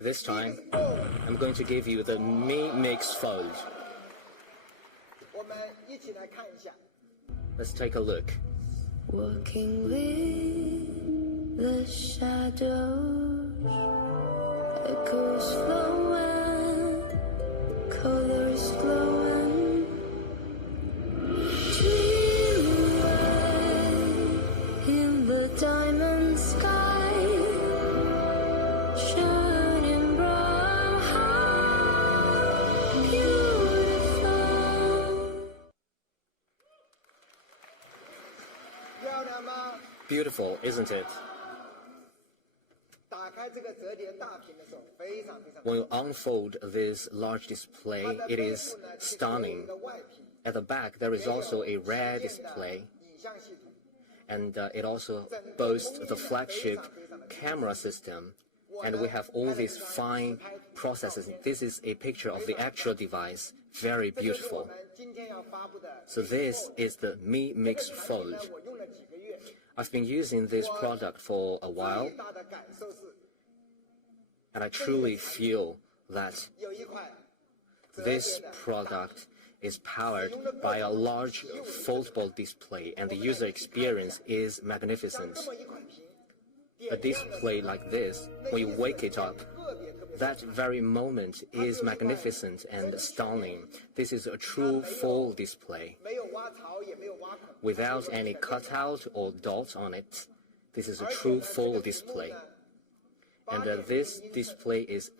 This time, I'm going to give you the Mi Mix Fold. Let's take a look. Walking with the shadows, echoes flowing, colors glowing, dreaming in the diamond sky, shining bright, beautiful. Beautiful, isn't it? When you unfold this large display, it is stunning. At the back, there is also a rear display, and it also boasts the flagship camera system, and we have all these fine processes. This is a picture of the actual device, very beautiful. So this is the Mi Mix Fold. I've been using this product for a while, and I truly feel that this product is powered by a large foldable display, and the user experience is magnificent. A display like this, when you wake it up, that very moment is magnificent and stunning. This is a true full display, without any cutout or dot on it. This is a true full display. And this display is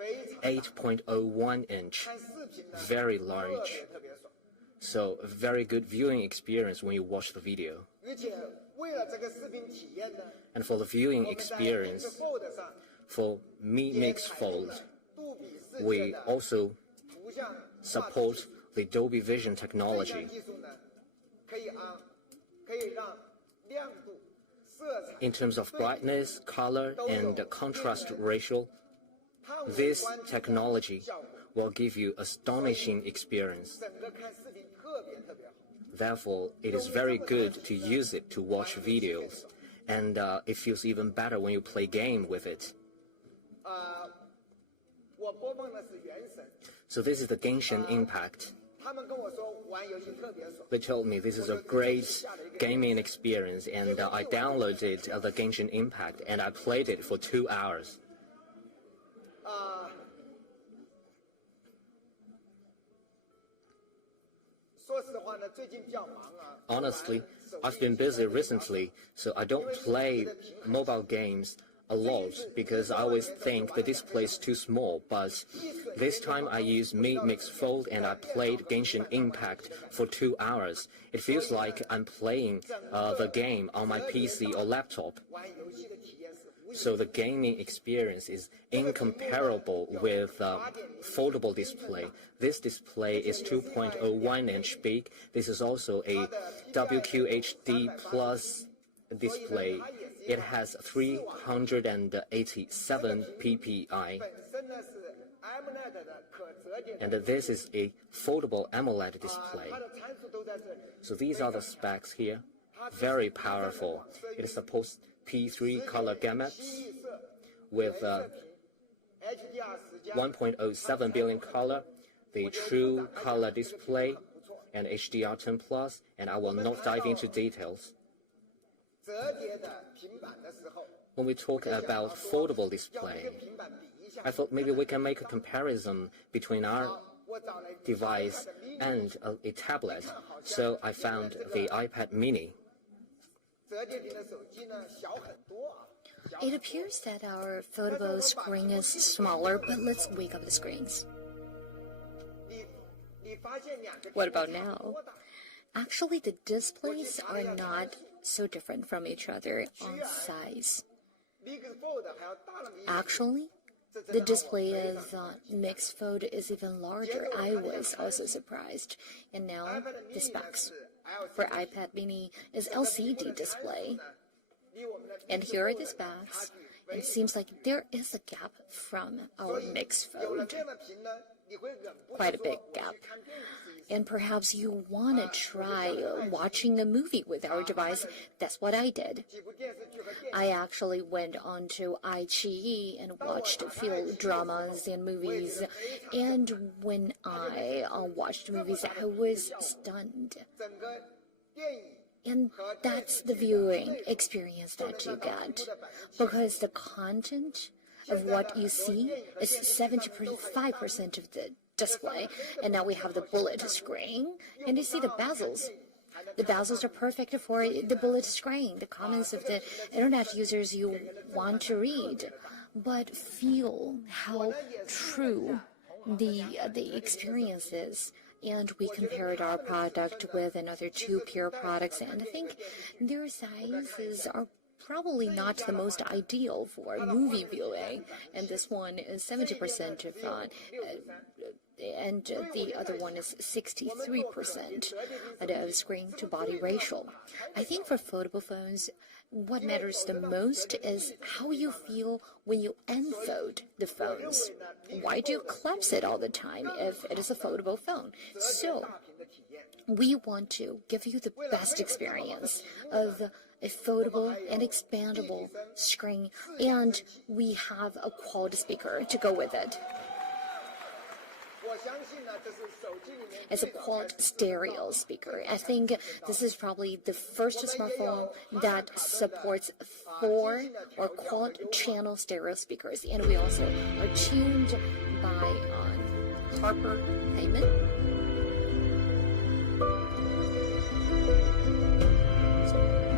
8.01 inch, very large. So a very good viewing experience when you watch the video. And for the viewing experience, for Mi Mix Fold, we also support the Dolby Vision technology. In terms of brightness, color, and contrast ratio, this technology will give you astonishing experience. Therefore, it is very good to use it to watch videos, and it feels even better when you play game with it. So this is the Genshin Impact. They told me this is a great gaming experience, and I downloaded the Genshin Impact and I played it for 2 hours. Honestly, I've been busy recently, so I don't play mobile games a lot because I always think the display is too small, but this time I used Mi Mix Fold and I played Genshin Impact for 2 hours. It feels like I'm playing the game on my PC or laptop. So the gaming experience is incomparable with foldable display. This display is 2.01 inch big. This is also a WQHD plus display. It has 387 ppi. And this is a foldable AMOLED display. So these are the specs here. Very powerful. It supports P3 color gamuts with 1.07 billion color, the true color display, and HDR10 plus, and I will not dive into details. When we talk about foldable display, I thought maybe we can make a comparison between our device and a tablet. So I found the iPad mini. It appears that our foldable screen is smaller, but let's wake up the screens. What about now? Actually, the displays are not so different from each other on size. Actually, the display of Mix Fold is even larger. I was also surprised. And now, the specs. For iPad mini is LCD display. And here are the specs. It seems like there is a gap from our Mix Fold. quite a big gap. And perhaps you want to try watching a movie with our device. That's what I did. I actually went onto iQIYI and watched a few dramas and movies. And when I watched movies, I was stunned. And that's the viewing experience that you get, because the content of what you see is 75% of the display, and now we have the bullet screen, and you see the bezels. The bezels are perfect for the bullet screen, the comments of the internet users you want to read, but feel how true the experience is. And we compared our product with another two peer products, and I think their sizes are probably not the most ideal for movie viewing, and this one is 70% of and the other one is 63% of screen to body ratio. I think for foldable phones, what matters the most is how you feel when you unfold the phones. Why do you collapse it all the time if it is a foldable phone? So we want to give you the best experience of a foldable and expandable screen, and we have a quad speaker to go with it. It's a quad stereo speaker. I think this is probably the first smartphone that supports 4 or quad channel stereo speakers, and we also are tuned by Harper Heyman.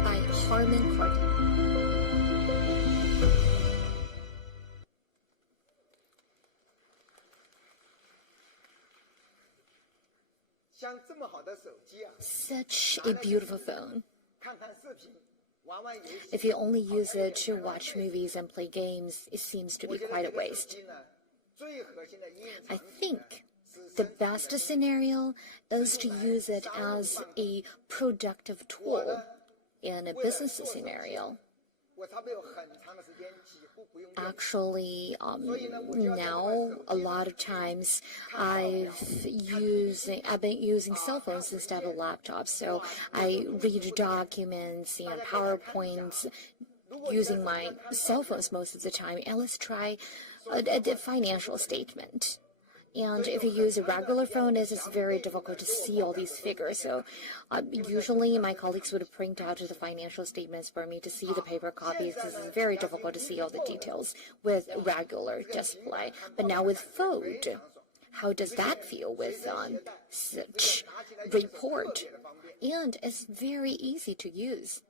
By Harman Kardon. 像这么好的手机啊 Such a beautiful phone. 看看视频玩玩游戏 If you only use it to watch movies and play games, it seems to be quite a waste. 最核心的应用 I think the best scenario is to use it as a productive tool in a business scenario. 我差不多有很长的时间几乎不用电 Actually, now a lot of times I've been using cell phones instead of laptops. So I read documents and PowerPoints using my cell phones most of the time. And let's try a financial statement. And if you use a regular phone, it is very difficult to see all these figures. So usually my colleagues would print out the financial statements for me to see the paper copies. It's very difficult to see all the details with regular display. But now with Fold, how does that feel with such report? And it's very easy to use.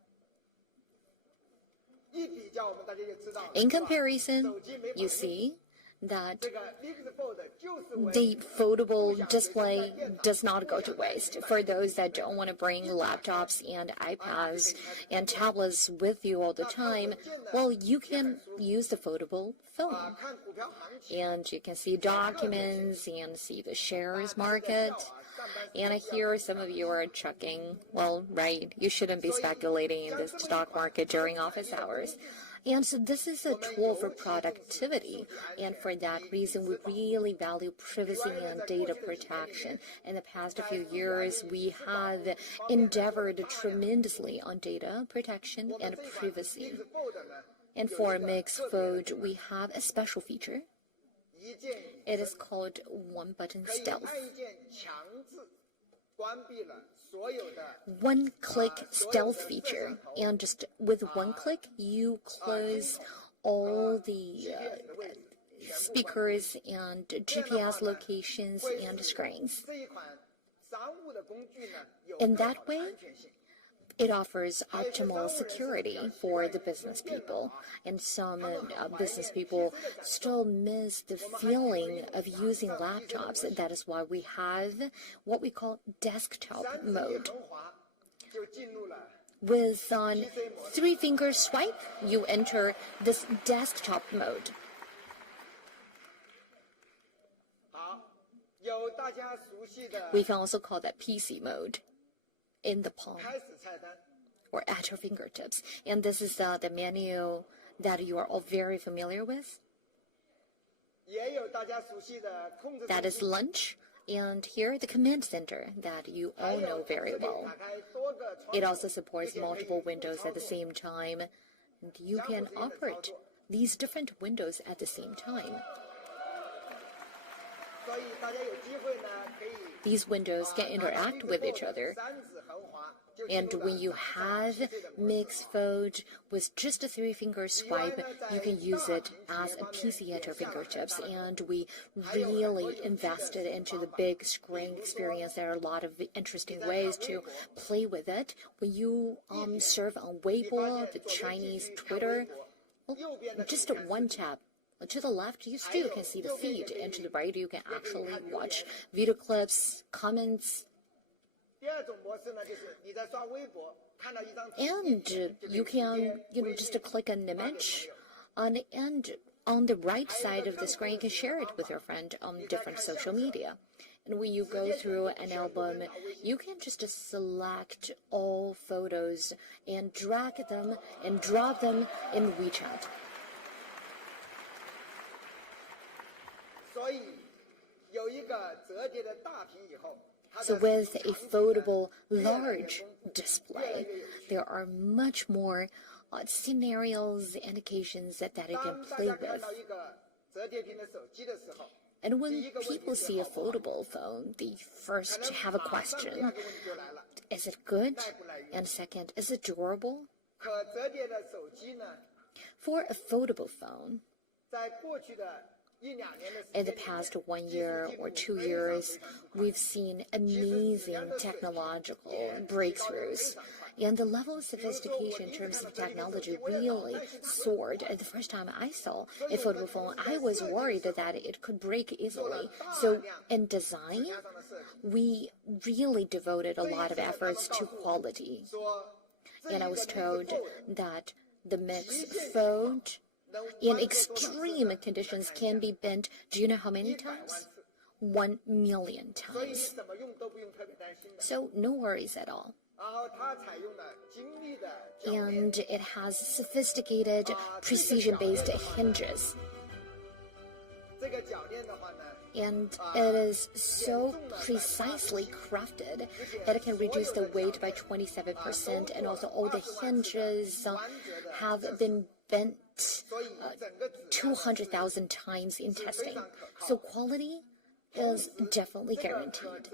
一比较我们大家就知道 In comparison, you see that 这个 Mix Fold 就是为 the foldable display does not go to waste. For those that don't want to bring laptops and iPads and tablets with you all the time, well, you can use the foldable phone. 看股票行情 And you can see documents and see the shares market. And I hear some of you are checking. Well, right, you shouldn't be speculating in the stock market during office hours. And so this is a tool for productivity, and for that reason, we really value privacy and data protection. In the past few years, we have endeavored tremendously on data protection and privacy. And for Mix Fold, we have a special feature. 一键 It is called one-button 可以 stealth. 按一键强制关闭了所有的 One-click stealth feature, and just with one click, you close all the speakers and GPS locations and screens. 这一款商务的工具呢有 In 更 that 好的 way, 安全性 it offers optimal security for the business people, and some business people still miss the feeling of using laptops. That is why we have what we call desktop 3 次 mode. 横滑就进入了 With 3-finger swipe, you enter this desktop mode. 好有大家熟悉的 We can also call that PC mode, in the palm 开始菜单 or at your fingertips. And this is the menu that you are all very familiar with. That is lunch. And here, the command center that you all know very well. It also supports multiple windows at the same time. And you can operate these different windows at the same time. These windows can interact with each other. And when you have Mix Fold with just a 3-finger swipe, you can use it as a PC at your fingertips. And we really invested into the big screen experience. There are a lot of interesting ways to play with it. When you surf on Weibo, the Chinese Twitter, well, just one tap. To the left, you still can see the feed, and to the right, you can actually watch video clips, comments, and you can, just click an image, and on the right side of the screen, you can share it with your friend on different social media. And when you go through an album, you can just select all photos and drag them and drop them in WeChat. So with a foldable large display, there are much more scenarios and occasions that you can play with. And when people see a foldable phone, they first have a question. Is it good? And second, is it durable? For a foldable phone, in the past 1 year or 2 years, we've seen amazing technological breakthroughs. And the level of sophistication in terms of technology really soared. The first time I saw a foldable phone, I was worried that it could break easily. So in design, we really devoted a lot of efforts to quality. And I was told that the Mix Fold in extreme conditions can be bent, do you know how many times? 1 million times. So no worries at all. And it has sophisticated, precision-based hinges. And it is so precisely crafted that it can reduce the weight by 27%, and also all the hinges have been bent 200,000 times in testing. So quality is definitely guaranteed.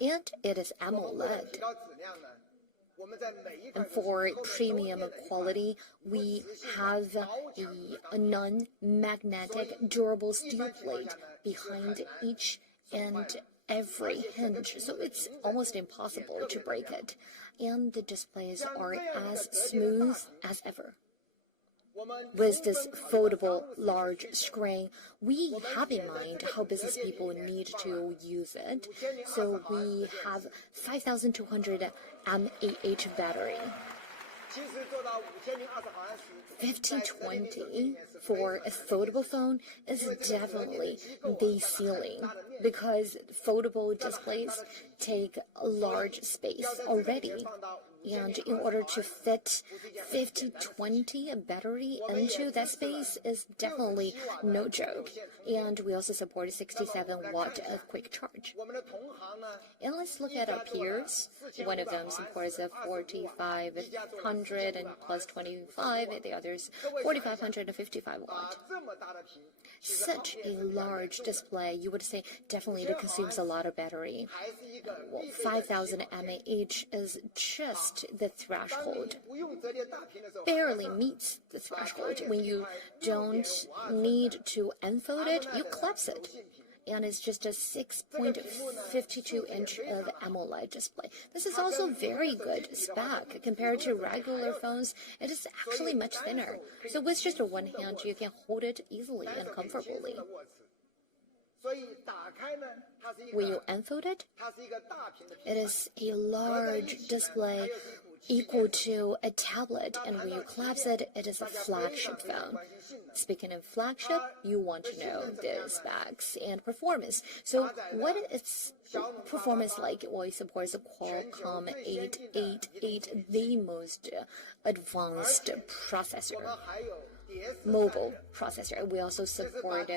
And it is AMOLED. And for premium quality, we have a non-magnetic durable steel plate behind each and every hinge, so it's almost impossible to break it. And the displays are as smooth as ever. With this foldable large screen, we have in mind how business people need to use it. So we have 5,200 mAh battery. 5020 for a foldable phone is definitely the ceiling, because foldable displays take a large space already. And in order to fit 5020 battery into that space is definitely no joke. And we also support 67 watt of quick charge. And let's look at our peers. One of them supports a 4500 and plus 25, the others 4500 and 55 watt. Such a large display, you would say, definitely it consumes a lot of battery. Well, 5,000 mAh is just the threshold. Barely meets the threshold. When you don't need to unfold it, you collapse it. And it's just a 6.52 inch of AMOLED display. This is also very good spec compared to regular phones. It is actually much thinner. So with just one hand, you can hold it easily and comfortably. When you unfold it, it is a large display equal to a tablet, and when you collapse it, it is a flagship phone. Speaking of flagship, you want to know the specs and performance. So what is its performance like? Well, it supports a Qualcomm 888, the most advanced processor. mobile processor. We also support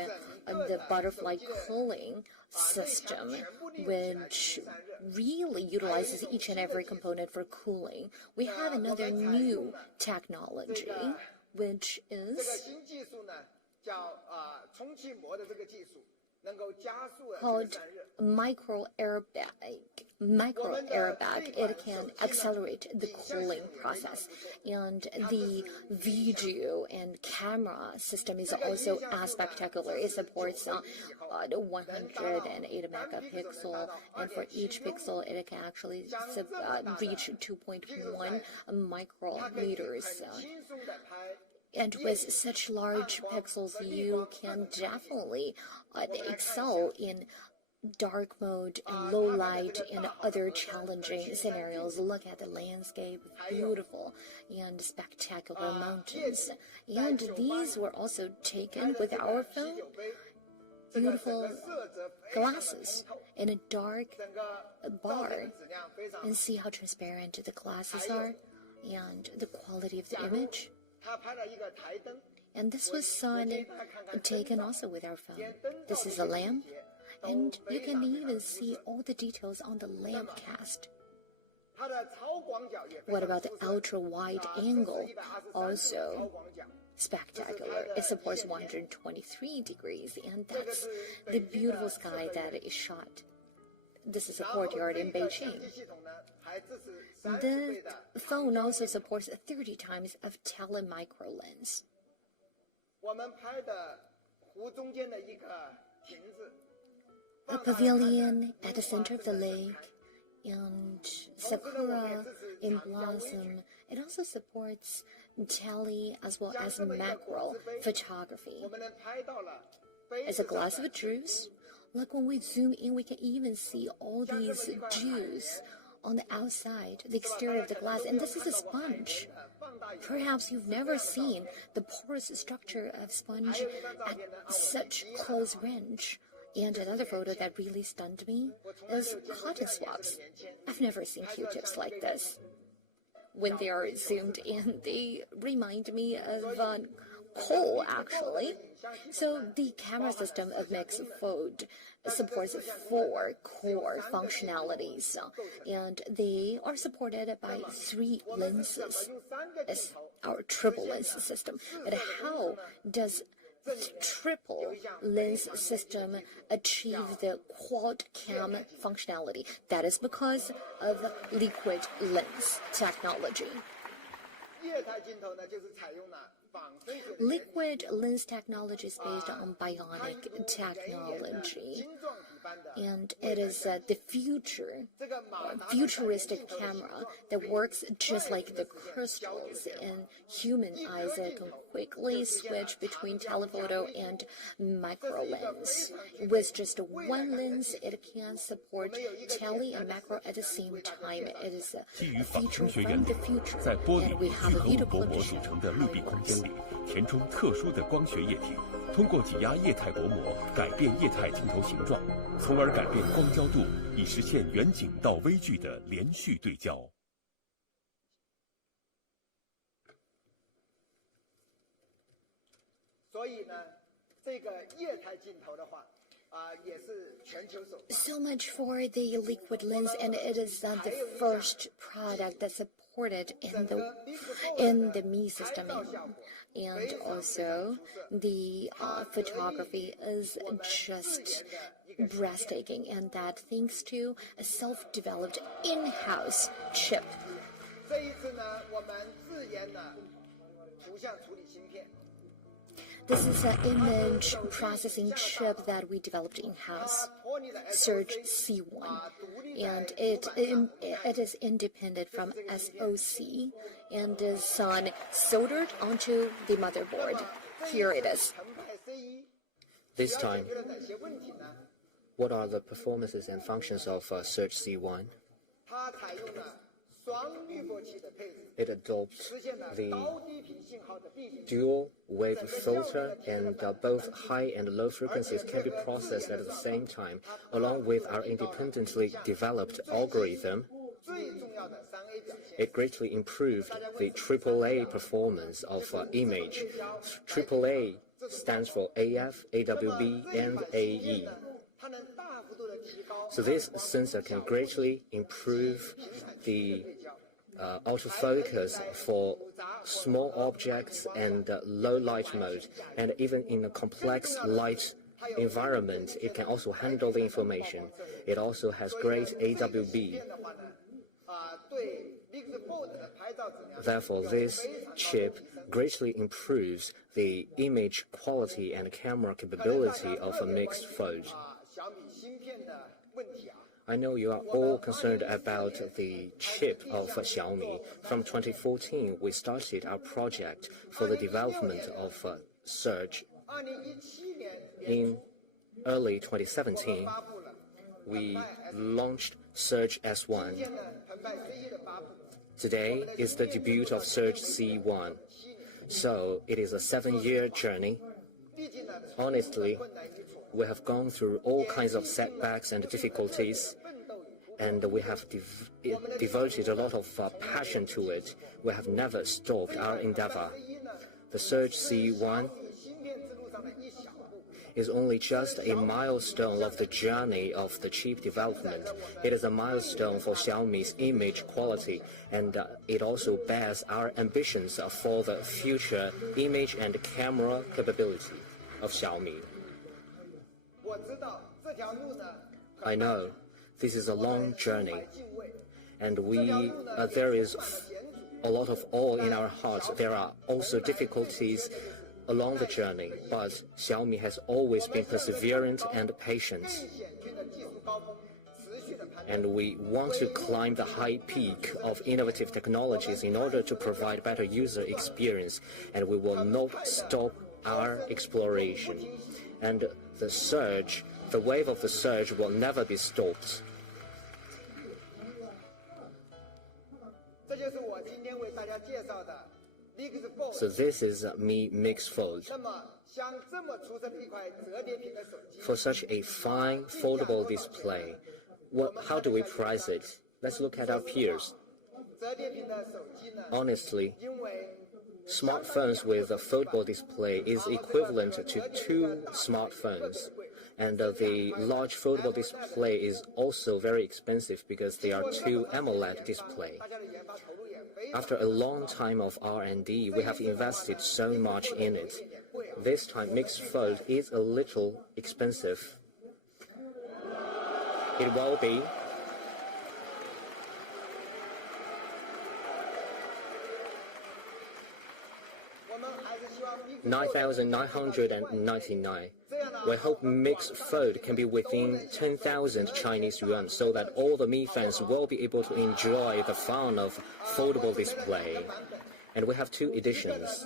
the butterfly cooling system, which really utilizes each and every component for cooling. We have another new technology, which is called micro airbag. It can accelerate the cooling process, and the video and camera system is also as spectacular. It supports 108 megapixel, and for each pixel it can actually reach 2.1 micrometers. And with such large pixels, you can definitely excel in dark mode and low light and other challenging scenarios. Look at the landscape, beautiful and spectacular mountains. And these were also taken with our phone. Beautiful glasses in a dark bar, and see how transparent the glasses are and the quality of the image. And this was taken also with our phone. This is a lamp, and you can even see all the details on the lamp cast. What about the ultra-wide angle? Also spectacular. It supports 123 degrees, and that's the beautiful sky that is shot. This is a courtyard in Beijing. The phone also supports 30 times of telemicro lens. A pavilion at the center of the lake and sakura in blossom. It also supports tele as well as macro photography. As a glass of juice, look, when we zoom in, we can even see all these juice on the outside, the exterior of the glass, and this is a sponge. Perhaps you've never seen the porous structure of sponge at such close range. And another photo that really stunned me is cotton swabs. I've never seen Q-tips like this. When they are zoomed in, they remind me of coal, actually. So the camera system of Mi Mix Fold supports 4 core functionalities, and they are supported by 3 lenses. It's our triple lens system. But how does the triple lens system achieve the quad cam functionality? That is because of liquid lens technology. Liquid lens technology is based on bionic technology, and it is the futuristic camera that works just like the crystals in human eyes that can quickly switch between telephoto and micro lens. With just one lens, it can support tele and macro at the same time. It is a feature from the future, and we have a beautiful condition. 填充特殊的光学液体，通过挤压液态薄膜改变液态镜头形状，从而改变光焦度，以实现远景到微距的连续对焦。所以呢，这个液态镜头的话，也是全球首。So much for the liquid lens, and it is the first product that's supported in the Mi system. And also, the photography is just breathtaking, and that thanks to a self-developed in-house chip. 这一次呢，我们自研的图像处理芯片。 This is an image processing chip that we developed in-house, Surge C1, and it is independent from SoC and is soldered onto the motherboard. Here it is. This time, what are the performances and functions of Surge C1? It adopts the dual wave filter, and both high and low frequencies can be processed at the same time, along with our independently developed algorithm. It greatly improved the AAA performance of image. AAA stands for AF, AWB, and AE. So this sensor can greatly improve the autofocus for small objects and low light mode, and even in a complex light environment, it can also handle the information. It also has great AWB. Therefore, this chip greatly improves the image quality and camera capability of a mixed fold. I know you are all concerned about the chip of Xiaomi. From 2014, we started our project for the development of Surge. In early 2017, we launched Surge S1. Today is the debut of Surge C1. So it is a 7-year journey. Honestly, we have gone through all kinds of setbacks and difficulties, and we have devoted a lot of passion to it. We have never stopped our endeavor. The Surge C1 is only just a milestone of the journey of the chip development. It is a milestone for Xiaomi's image quality, and it also bears our ambitions for the future image and camera capability of Xiaomi. I know this is a long journey, and there is a lot of awe in our hearts. There are also difficulties along the journey, but Xiaomi has always been perseverant and patient. And we want to climb the high peak of innovative technologies in order to provide better user experience, and we will not stop our exploration. And the wave of the surge will never be stopped. So this is Mi Mix Fold. For such a fine foldable display, how do we price it? Let's look at our peers. Honestly, smartphones with a foldable display is equivalent to 2 smartphones. And the large foldable display is also very expensive because they are 2 AMOLED display. After a long time of R&D, we have invested so much in it. This time, Mixed Fold is a little expensive. It will be. $9,999. We hope Mixed Fold can be within 10,000 Chinese yuan so that all the Mi fans will be able to enjoy the fun of foldable display. And we have 2 editions.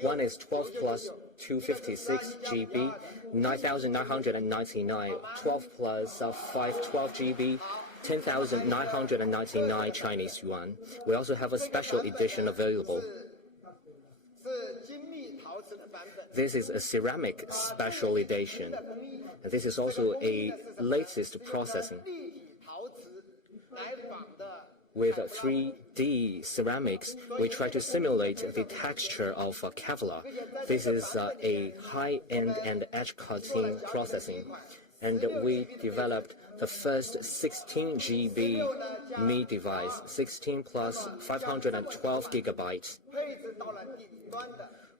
One is 12 plus 256 GB, 9,999, 12 plus 512 GB, 10,999 Chinese yuan. We also have a special edition available. This is a ceramic special edition. This is also a latest processing. With 3D ceramics, we try to simulate the texture of Kevlar. This is a high-end and edge-cutting processing. And we developed the first 16 GB Mi device, 16 plus 512 gigabytes.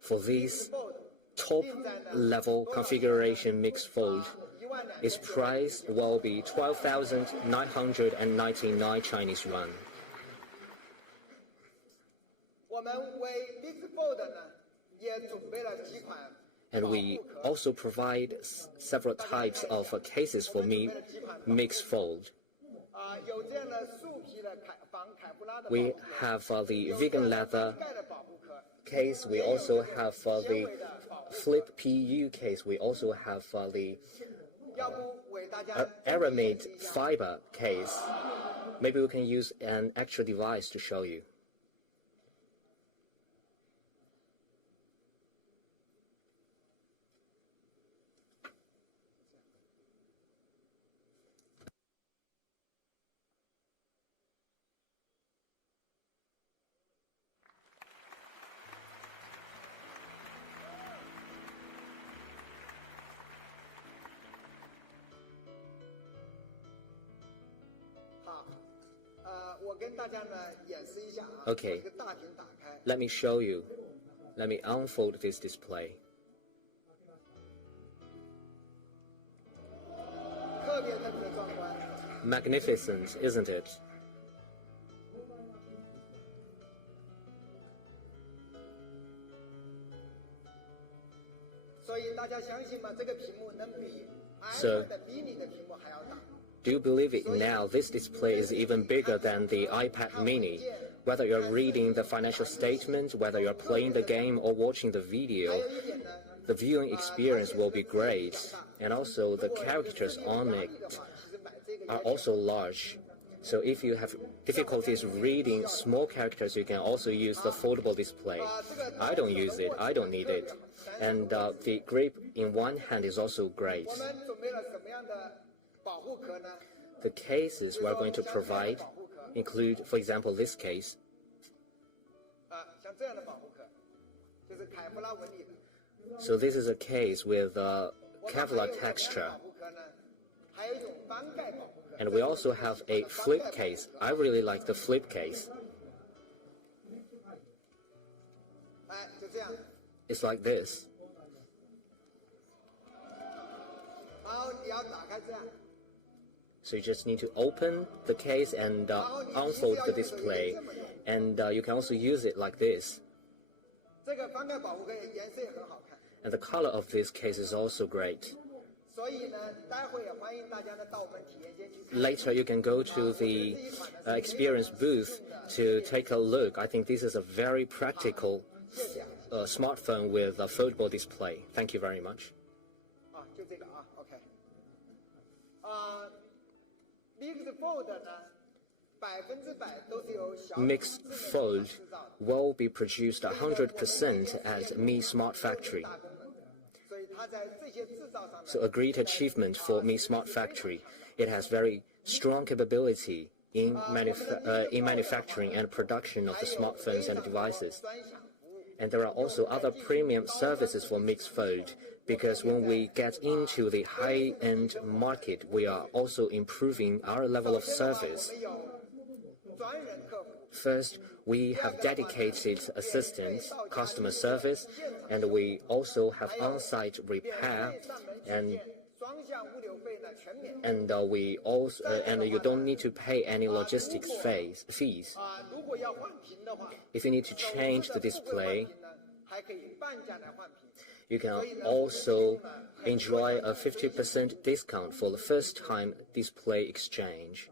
For this top-level configuration Mixed Fold, its price will be 12,999 Chinese yuan. And we also provide several types of cases for Mi Mix Fold. We have the vegan leather case. We also have the flip PU case. We also have the aramid fiber case. Maybe we can use an extra device to show you. 跟大家呢演示一下啊。 Okay. 这个大屏打开。 Let me show you. Let me unfold this display. 特别特别的壮观。 Magnificent, isn't it? 所以大家相信吗？这个屏幕能比 So- iPad mini 的屏幕还要大。 Do you believe it now? This display is even bigger than the iPad mini. Whether you're reading the financial statement, whether you're playing the game or watching the video, 还有一点呢， the viewing experience will be great. And also the characters on it 其实买这个 are also large. So if you have difficulties reading small characters, you can also use the foldable display. I don't use it. I don't need it. And the grip in one hand is also great. 我们准备了什么样的保护壳呢？ The cases we're going to provide include, for example, this case. 像这样的保护壳，就是凯夫拉纹理的。 So this is a case with Kevlar texture. 保护壳呢，还有一种翻盖保护壳。 And we also have a flip case. I really like the flip case. 哎，就这样。 It's like this. 然后你要打开这样。 So you just need to open the case and unfold the display. And you can also use it like this. 这个翻盖保护壳颜色也很好看。 And the color of this case is also great. 所以呢，待会也欢迎大家呢到我们体验间去看。 Later, you can go to the experience booth to take a look. I think this is a very practical smartphone with a foldable display. Thank you very much. 啊，就这个啊 ，OK。Mix Fold 呢，100%都是由小米 Mix Fold will be produced 100% at Mi Smart Factory. 大功能，所以它在这些制造上面 So a great achievement for Mi Smart Factory. It has very strong capability in manufacturing and production of the smartphones and devices. 专享服务。 And there are also other premium services for Mix Fold, because when we get into the high-end market, we are also improving our level of service. 我们有专人客服。 First, we have dedicated assistance, customer service, and we also have on-site repair, and 双向物流费呢全免。 we also and you don't need to pay any logistics fees. 如果要换屏的话， If you need to change the display, 还可以半价来换屏。 you can also enjoy a 50% discount for the first-time display exchange.